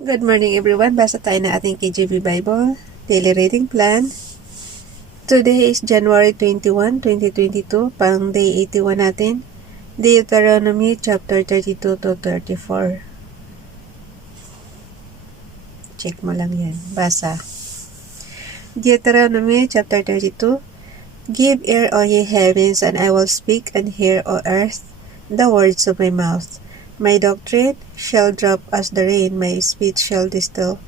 Good morning everyone. Basa tayo na ating KJV Bible Daily Reading Plan. Today is January 21, 2022, pang day 81 natin. Deuteronomy chapter 32 to 34. Check mo lang yan. Basa. Deuteronomy chapter 32. Give ear, O ye heavens, and I will speak, and hear, O earth, the words of my mouth. My doctrine shall drop as the rain, my speech shall distill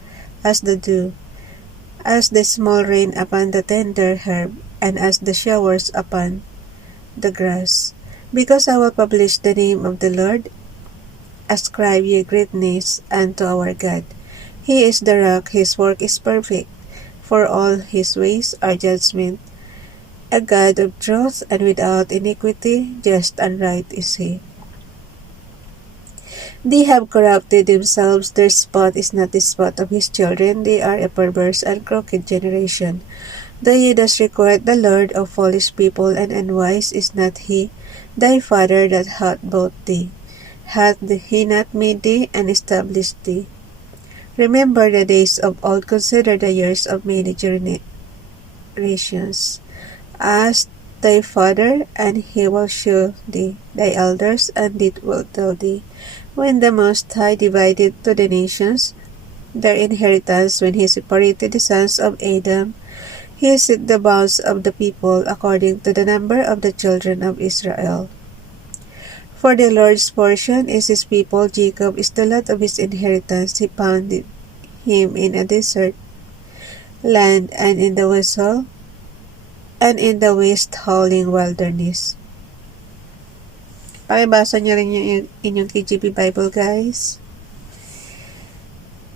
as the dew, as the small rain upon the tender herb, and as the showers upon the grass. Because I will publish the name of the Lord, ascribe ye greatness unto our God. He is the rock, his work is perfect, for all his ways are judgment. A God of truth and without iniquity, just and right is he. They have corrupted themselves, their spot is not the spot of his children, they are a perverse and crooked generation. Though ye thus requite the Lord of foolish people and unwise, is not he thy father that hath bought thee? Hath he not made thee and established thee? Remember the days of old, consider the years of many generations. Ask thy father, and he will shew thee, thy elders, and it will tell thee. When the Most High divided to the nations their inheritance, when he separated the sons of Adam, he set the bounds of the people according to the number of the children of Israel. For the Lord's portion is his people, Jacob is the lot of his inheritance. He found him in a desert land, and in the waste howling wilderness. Pakibasa niyo rin yung inyong KJV Bible, guys.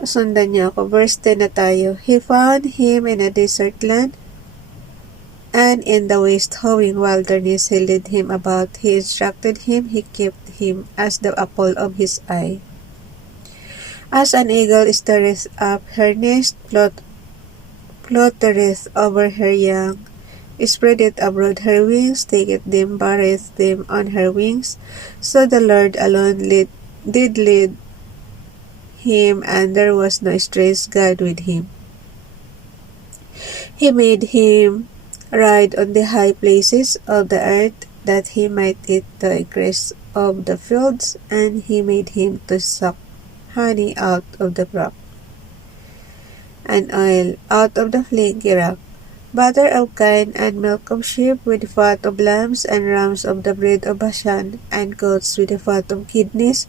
Sundan niyo ako. Verse 10 na tayo. He found him in a desert land, and in the waste howling wilderness he led him about. He instructed him, he kept him as the apple of his eye. As an eagle stirreth up her nest, fluttereth over her young, spreadeth abroad her wings, taketh them, beareth them on her wings. So the Lord alone did lead him, and there was no strange God with him. He made him ride on the high places of the earth, that he might eat the grass of the fields, and he made him to suck honey out of the rock, and oil out of the flaky rock, butter of kine, and milk of sheep, with fat of lambs and rams, of the bread of Bashan, and goats with the fat of kidneys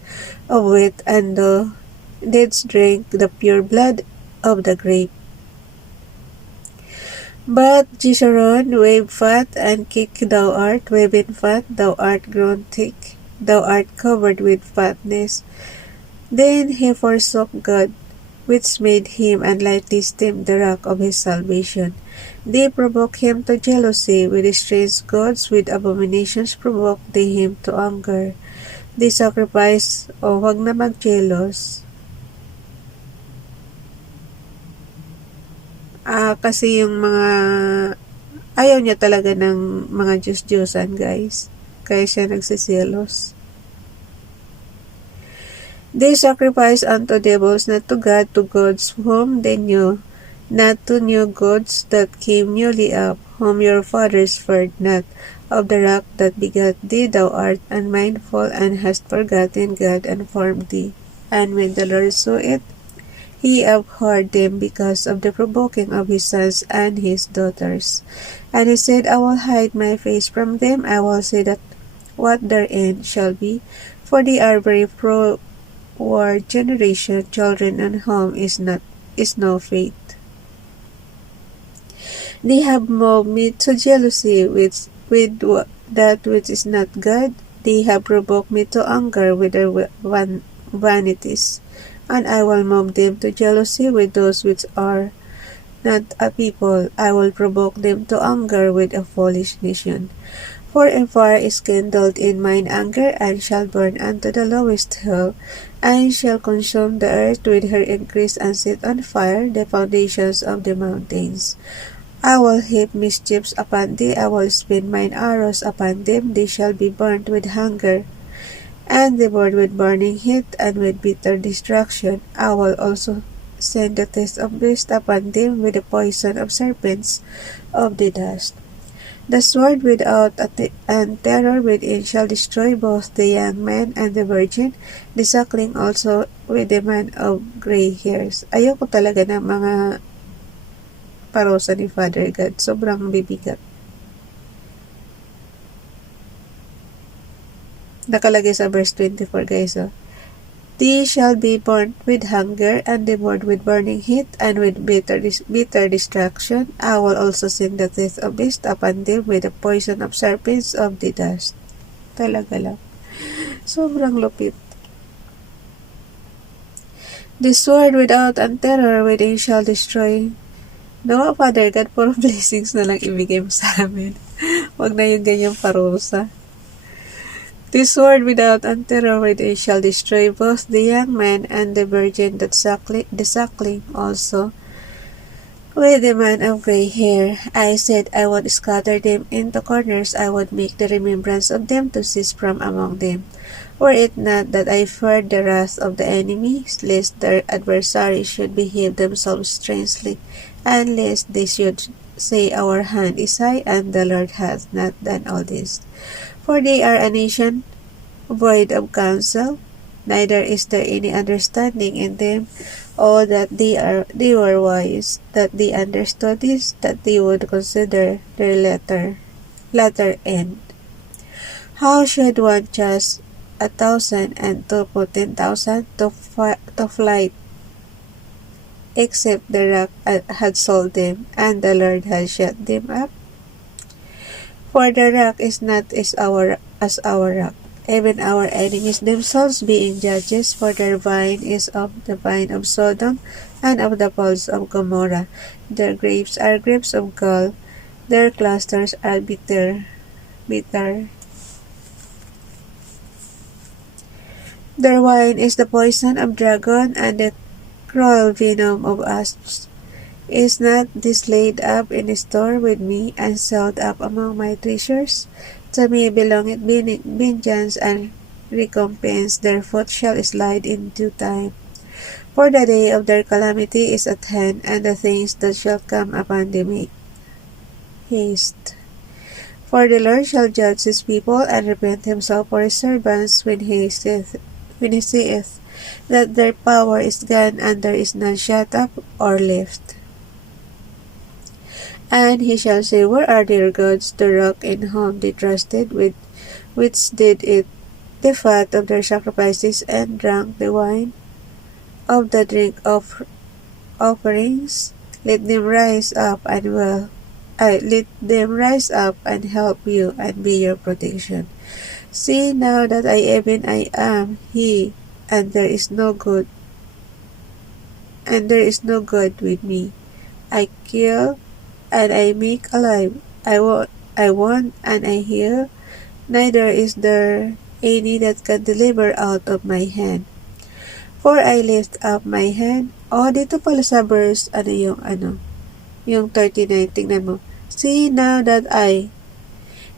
of wheat, and thou didst drink the pure blood of the grape. But Jeshurun, wave fat, and kick thou art, waven fat, thou art grown thick, thou art covered with fatness. Then he forsook God, which made him, and lightly esteemed the rock of his salvation. They provoke him to jealousy, with strange gods, with abominations provoke they him to anger. They sacrifice, o wag na mag-jealous. Kasi yung mga, ayaw niya talaga ng mga Diyos-Diyosan, guys. Kaya siya nagsiselos. They sacrifice unto devils, not to God, to gods whom they knew, not to new gods that came newly up, whom your fathers feared not. Of the rock that begat thee thou art unmindful, and hast forgotten God and formed thee. And when the Lord saw it, he abhorred them because of the provoking of his sons and his daughters. And he said, I will hide my face from them, I will say that what their end shall be, for they are very froward generation, children and home is no faith. They have moved me to jealousy with that which is not God. They have provoked me to anger with their vanities, and I will move them to jealousy with those which are not a people. I will provoke them to anger with a foolish nation. For a fire is kindled in mine anger, and shall burn unto the lowest hell, and shall consume the earth with her increase, and set on fire the foundations of the mountains. I will heap mischiefs upon thee, I will spin mine arrows upon them, they shall be burnt with hunger, and devoured with burning heat and with bitter destruction. I will also send the taste of beasts upon them with the poison of serpents of the dust. The sword without and terror within shall destroy both the young man and the virgin, the suckling also with the man of gray hairs. Ayoko talaga ng mga parusa ni Father God. Sobrang bibigat. Nakalagay sa verse 24 guys. They shall be burnt with hunger and devoured with burning heat and with bitter destruction. I will also send the teeth of beast upon them with the poison of serpents of the dust. Talaga lang. Sobrang lupit. The sword without and terror within shall destroy. Nawa, Father God, puro blessings na lang ibigay mo sa amin. Huwag na yung ganyang parusa. The sword without and terror within shall destroy both the young man and the virgin, the suckling also with the man of gray hair. I said I would scatter them into corners, I would make the remembrance of them to cease from among them. Were it not that I feared the wrath of the enemy, lest their adversaries should behave themselves strangely, and lest they should say, Our hand is high, and the Lord hath not done all this. For they are a nation void of counsel, neither is there any understanding in them. Oh, that they were wise, that they understood this, that they would consider their latter end. How should one chase 1,000 and to put 10,000 to flight, except the rock had sold them, and the Lord had shut them up? For the rock is not as our rock, even our enemies themselves being judges, for their vine is of the vine of Sodom, and of the poles of Gomorrah. Their grapes are grapes of gall, their clusters are bitter. Their wine is the poison of dragon, and the cruel venom of asps. Is not this laid up in a store with me, and sealed up among my treasures? To me belongeth vengeance and recompense, their foot shall slide in due time. For the day of their calamity is at hand, and the things that shall come upon them make haste. For the Lord shall judge his people, and repent himself for his servants, when he seeth that their power is gone, and there is none shut up or left. And he shall say, Where are their gods, the rock in whom they trusted, with which did eat the fat of their sacrifices, and drank the wine of the drink of offerings? Let them rise up and help you and be your protection. See now that I am he, and there is no good with me. I kill and I make alive. I wound and I heal. Neither is there any that can deliver out of my hand. For I lift up my hand. Dito pala sa verse, yung 39, tingnan mo. See now that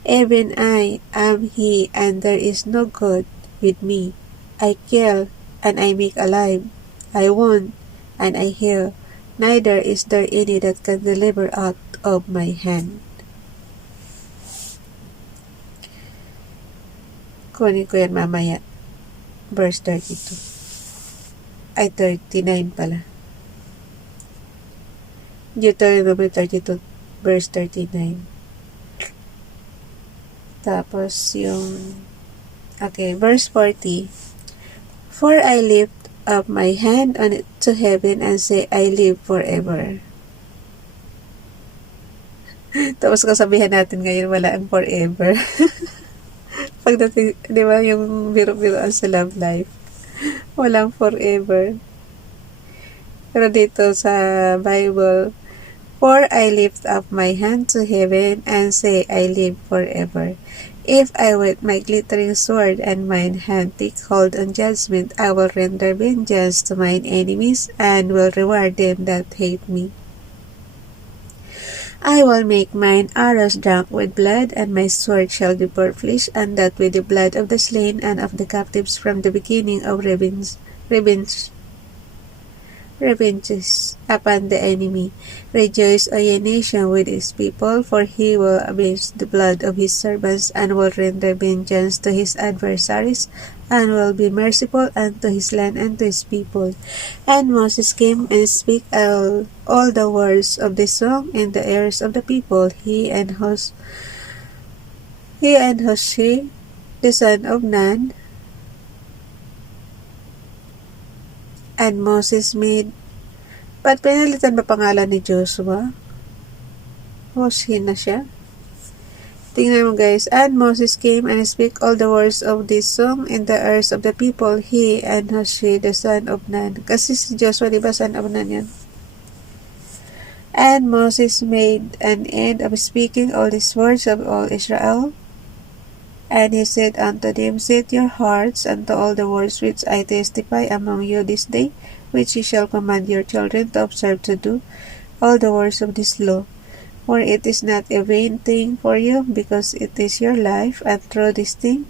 even I am he, and there is no God with me. I kill and I make alive. I wound and I heal. Neither is there any that can deliver out of my hand. Kunin ko yan mamaya. Verse 32. Ay, 39 pala. Deuteronomy 32, verse 39. Tapos verse 40. For I lift up my hand to heaven and say, I live forever. Tapos kasabihan natin ngayon, wala ang forever. Pagdating, di ba, yung biro-biroan sa love life, walang forever. Pero dito sa Bible, for I lift up my hand to heaven and say, I live forever. If I with my glittering sword and mine hand take hold on judgment, I will render vengeance to mine enemies, and will reward them that hate me. I will make mine arrows drunk with blood, and my sword shall devour flesh, and that with the blood of the slain and of the captives from the beginning of revenges upon the enemy. Rejoice, O ye nation, with his people, for he will avenge the blood of his servants, and will render vengeance to his adversaries, and will be merciful unto his land and to his people. And Moses came and spake all the words of the song in the ears of the people, he and Hoshi, the son of Nun. And Moses made, ba't pinalitan ba pangalan ni Joshua? Hoshi na siya. Tingnan mo guys. And Moses came and spake all the words of this song in the ears of the people, he and Hoshi, the son of Nun. Kasi si Joshua, diba son of Nun yan? And Moses made an end of speaking all these words of all Israel. And he said unto them, set your hearts unto all the words which I testify among you this day, which ye shall command your children to observe to do, all the words of this law. For it is not a vain thing for you, because it is your life, and through this thing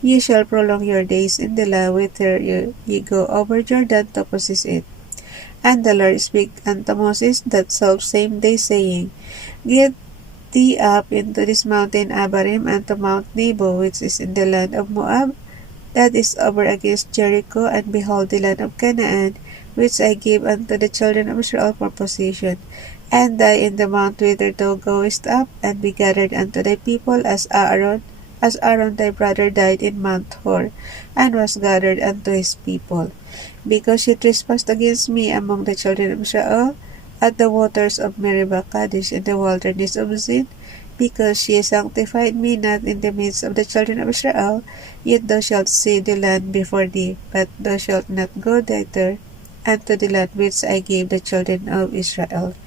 ye shall prolong your days in the land whither ye go over Jordan to possess it. And the Lord spake unto Moses that selfsame day, saying, get thee up into this mountain Abarim, and to Mount Nebo, which is in the land of Moab, that is over against Jericho, and behold the land of Canaan, which I gave unto the children of Israel for possession. And die in the mount whither thou goest up, and be gathered unto thy people as Aaron thy brother died in Mount Hor, and was gathered unto his people. Because she trespassed against me among the children of Israel, at the waters of Meribah Kadesh in the wilderness of Zin, because she sanctified me not in the midst of the children of Israel, yet thou shalt see the land before thee, but thou shalt not go thither, unto the land which I gave the children of Israel.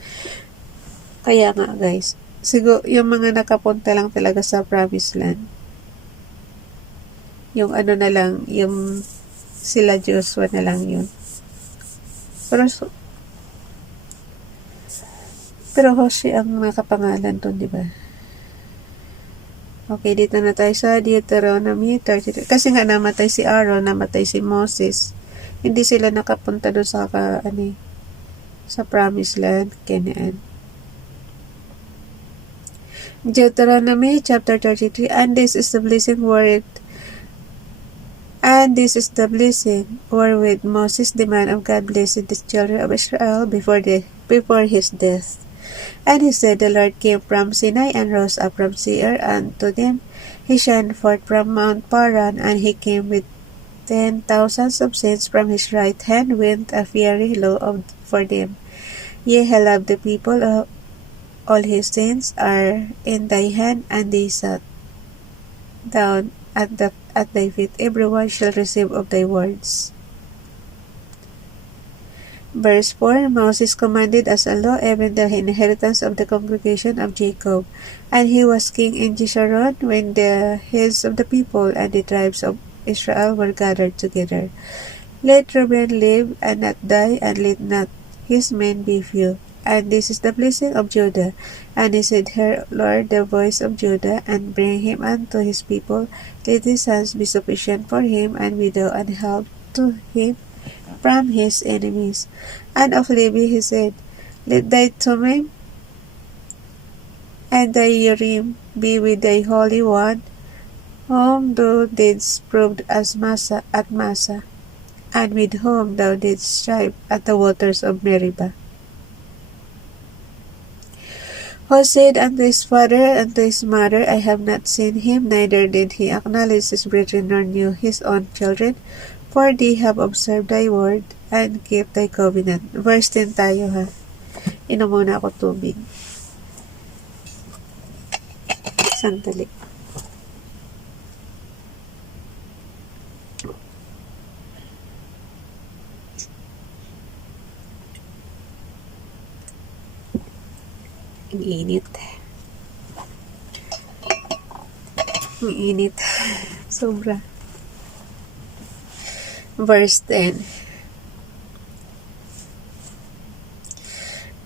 Kaya nga guys, siguro yung mga nakapunta lang talaga sa promised land, yung ano na lang, yung sila Joshua na lang yun. Pero Hoshi ang nakapangalan doon, di ba? Okay, dito na tayo sa Deuteronomy 33. Kasi nga namatay si Aaron, namatay si Moses. Hindi sila nakapunta doon sa sa promised land, Canaan. Deuteronomy chapter 33. And this is the blessing wherewith Moses, the man of God, blessed the children of Israel before his death. And he said, the Lord came from Sinai and rose up from Seir unto them. He shone forth from Mount Paran, and he came with 10,000 of saints from his right hand, with a fiery law for them. Ye have loved the people, all his saints are in thy hand, and they sat down at thy feet. Everyone shall receive of thy words. Verse 4, Moses commanded as a law even the inheritance of the congregation of Jacob. And he was king in Jeshurun, when the heads of the people and the tribes of Israel were gathered together. Let Reuben live and not die, and let not his men be few. And this is the blessing of Judah. And he said, hear, Lord, the voice of Judah, and bring him unto his people. Let his sons be sufficient for him, and widow and help to him from his enemies. And of Levi he said, let thy Thummim and thy Urim be with thy Holy One, whom thou didst prove at Massa, and with whom thou didst strive at the waters of Meribah. Who said unto his father and to his mother, I have not seen him, neither did he acknowledge his brethren, nor knew his own children, for they have observed thy word, and keep thy covenant. Verse 10 tayo ha. Inom muna ako tubig. Sandali. Ang init. Ang init. Sobra. Verse 10.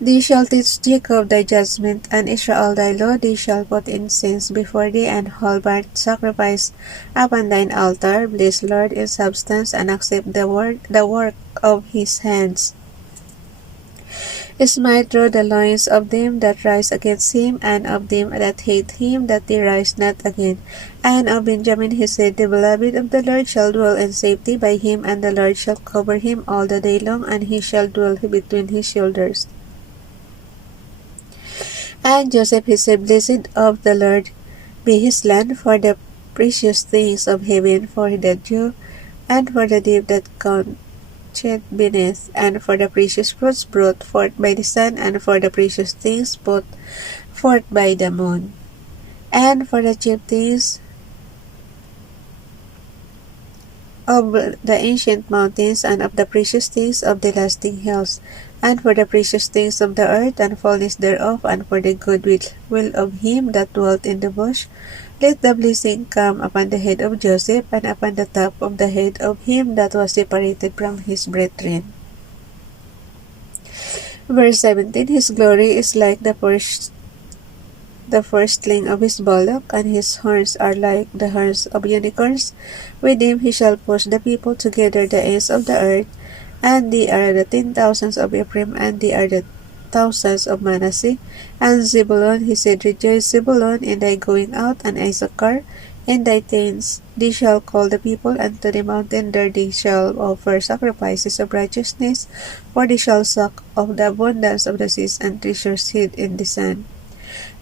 Thee shall teach Jacob thy judgment, and Israel thy law. They shall put incense before thee, and whole burnt sacrifice upon thine altar. Bless Lord in substance, and accept the work of his hands. Smite through the loins of them that rise against him, and of them that hate him, that they rise not again. And of Benjamin he said, The beloved of the Lord shall dwell in safety by him, and the Lord shall cover him all the day long, and he shall dwell between his shoulders. And Joseph he said, Blessed of the Lord be his land, for the precious things of heaven, for the dew, and for the deep that coucheth beneath, and for the precious fruits brought forth by the sun, and for the precious things put forth by the moon, and for the chief things of the ancient mountains, and of the precious things of the lasting hills, and for the precious things of the earth, and fullness thereof, and for the good will of him that dwelt in the bush. Let the blessing come upon the head of Joseph, and upon the top of the head of him that was separated from his brethren. Verse 17, His glory is like the firstling of his bullock, and his horns are like the horns of unicorns. With him he shall push the people together, the ends of the earth, and they are the 10,000s of Ephraim, and they are the thousands of Manasseh. And Zebulun, he said, Rejoice, Zebulun, in thy going out, and Issachar, in thy tents. They shall call the people unto the mountain, there they shall offer sacrifices of righteousness, for they shall suck of the abundance of the seas, and treasures hid in the sand.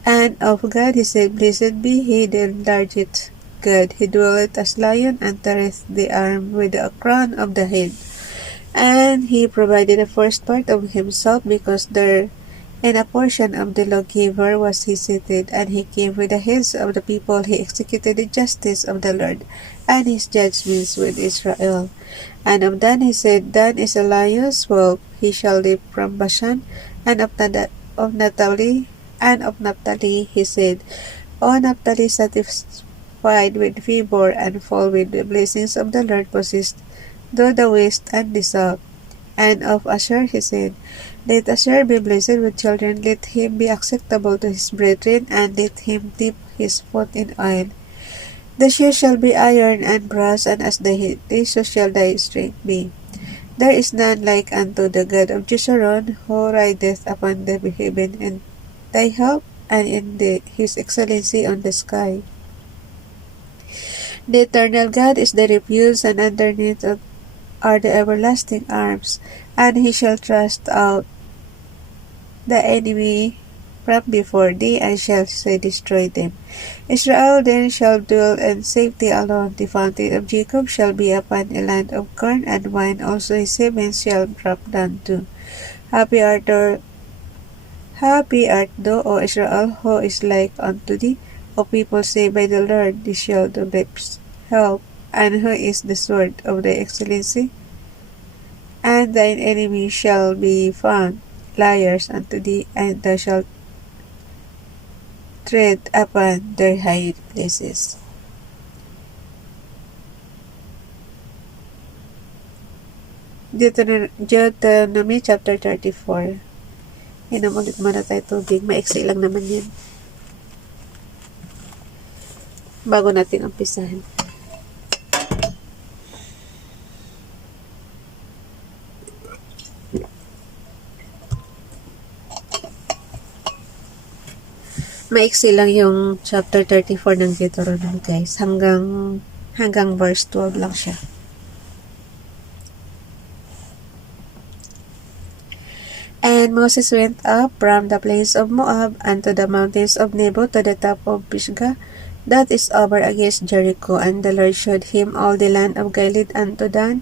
And of God he said, Blessed be he that enlargeth God. He dwelleth as lion, and teareth the arm with the crown of the head. And he provided the first part of himself, because there in a portion of the lawgiver was he seated, and he came with the heads of the people. He executed the justice of the Lord, and his judgments with Israel. And of Dan he said, Dan is a lion's whelp, he shall leap from Bashan. And of Naphtali he said, O Naphtali, satisfied with favor, and full with the blessings of the Lord, possessed through the west and the south. And of Asher he said, Let Asher be blessed with children, let him be acceptable to his brethren, and let him dip his foot in oil. The shoe shall be iron and brass, and as the head, so shall thy strength be. There is none like unto the God of Jeshurun, who rideth upon the heaven in thy help, and in his excellency on the sky. The eternal God is the refuge, and underneath are the everlasting arms, and he shall thrust out the enemy from before thee, and shall destroy them. Israel then shall dwell in safety alone. The fountain of Jacob shall be upon a land of corn and wine, also his heavens shall drop down too. Happy art thou, O Israel, who is like unto thee? O people, say by the Lord, the shield of thy help, and who is the sword of thy excellency? And thine enemy shall be found liars unto thee, and thou shalt tread upon their high places. Deuteronomy chapter 34. Inom ulit muna tayo tubig. Maiksi lang naman yan. Bago natin umpisahan. Maiksi lang yung chapter 34 ng Deuteronomy, guys. Hanggang verse 12 lang siya. And Moses went up from the plains of Moab unto the mountains of Nebo, to the top of Pisgah, that is over against Jericho. And the Lord showed him all the land of Gilead unto Dan,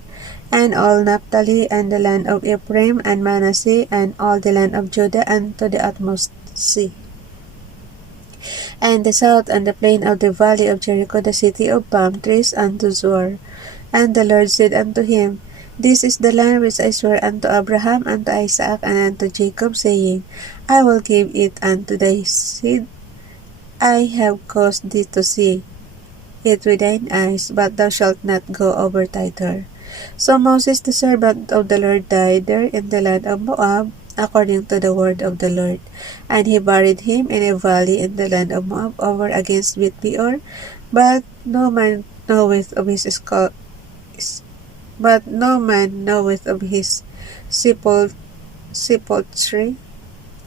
and all Naphtali, and the land of Ephraim and Manasseh, and all the land of Judah unto the utmost sea, and the south, and the plain of the valley of Jericho, the city of palm trees, unto Zoar. And the Lord said unto him, This is the land which I swore unto Abraham, unto Isaac, and unto Jacob, saying, I will give it unto thy seed. I have caused thee to see it with thine eyes, but thou shalt not go over thither. So Moses the servant of the Lord died there in the land of Moab, according to the word of the Lord. And he buried him in a valley in the land of Moab over against Beth-peor, but no man knoweth of his skull, but no man knoweth of his sepulchre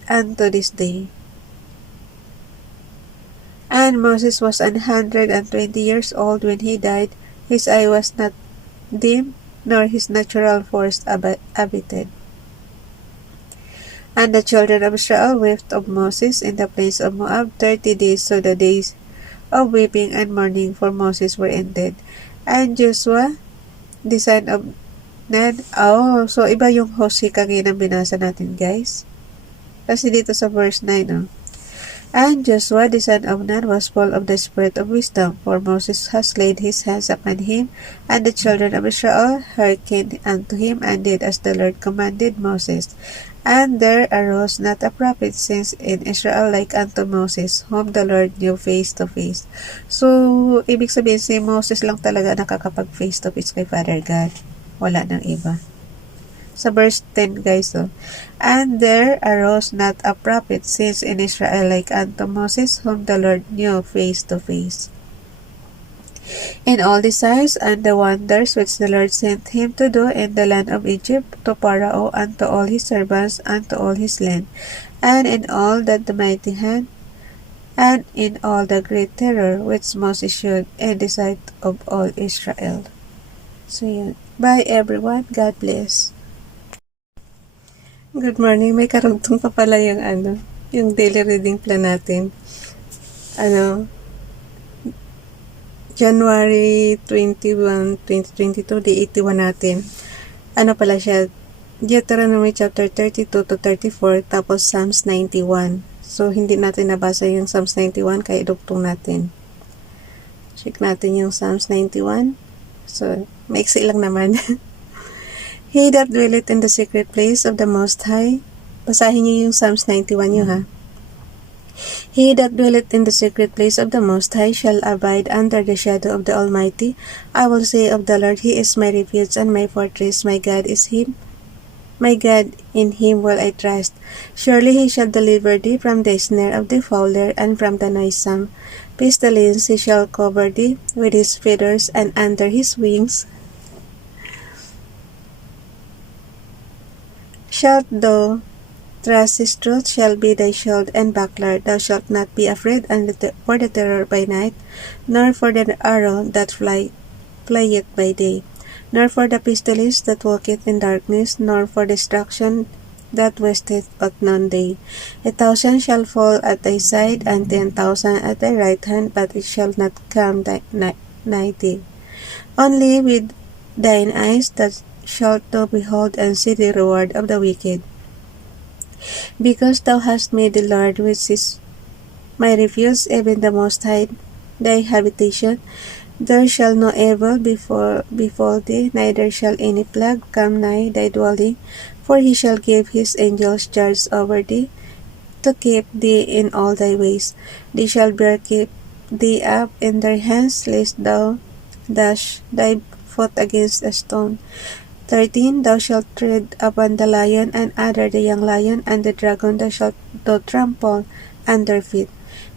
unto this day. And Moses was 120 years old when he died. His eye was not dim, nor his natural force abated. And the children of Israel wept of Moses in the plains of Moab 30 days, so the days of weeping and mourning for Moses were ended. And Joshua, the son of Nun, so iba yung Hosea kanina binasa natin, guys. Kasi dito sa verse 9, And Joshua the son of Nun was full of the spirit of wisdom, for Moses has laid his hands upon him, and the children of Israel hearkened unto him, and did as the Lord commanded Moses. And there arose not a prophet since in Israel like unto Moses, whom the Lord knew face to face. So, ibig sabihin si Moses lang talaga nakakapag face to face kay Father God. Wala nang iba. Sa verse 10, guys, And there arose not a prophet since in Israel like unto Moses, whom the Lord knew face to face. In all the signs and the wonders which the Lord sent him to do in the land of Egypt, to Pharaoh, and to all his servants, and to all his land, and in all that the mighty hand, and in all the great terror which Moses showed in the sight of all Israel. So yun. Bye everyone. God bless. Good morning. May karugtong pa pala yung yung daily reading plan natin. January 21, 2022, day 81 natin. Pala siya? Deuteronomy chapter 32 to 34, tapos Psalms 91. So, hindi natin nabasa yung Psalms 91, kaya idugtong natin. Check natin yung Psalms 91. So, maiksi lang naman. He that dwelleth in the secret place of the Most High. Basahin niyo yung Psalms 91 niyo, ha. He that dwelleth in the secret place of the Most High shall abide under the shadow of the Almighty. I will say of the Lord, He is my refuge and my fortress. My God is Him. My God, in Him will I trust. Surely He shall deliver thee from the snare of the fowler, and from the noisome pestilence. He shall cover thee with His feathers, and under His wings shalt thou trust. His truth shall be thy shield and buckler. Thou shalt not be afraid for the terror by night, nor for the arrow that flieth by day, nor for the pestilence that walketh in darkness, nor for destruction that wasteth at noonday. 1,000 shall fall at thy side, and 10,000 at thy right hand, but it shall not come nigh thee. Only with thine eyes that shalt thou behold and see the reward of the wicked. Because thou hast made the Lord, which is my refuge, even the Most High, thy habitation, there shall no evil befall thee, neither shall any plague come nigh thy dwelling. For He shall give His angels charge over thee, to keep thee in all thy ways. They shall keep thee up in their hands, lest thou dash thy foot against a stone. 13. Thou shalt tread upon the lion and adder, the young lion, and the dragon thou shalt trample under feet.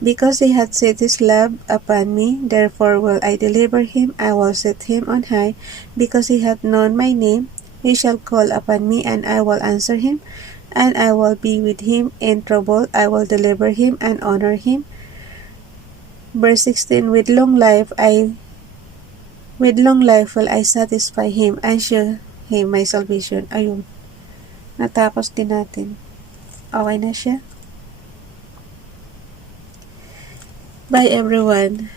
Because He hath set His love upon me, therefore will I deliver him. I will set him on high, because he hath known my name. He shall call upon me, and I will answer him, and I will be with him in trouble. I will deliver him and honor him. Verse 16. With long life will I satisfy him, and show him my salvation. Ayun. Natapos din natin. Okay na siya. Bye everyone.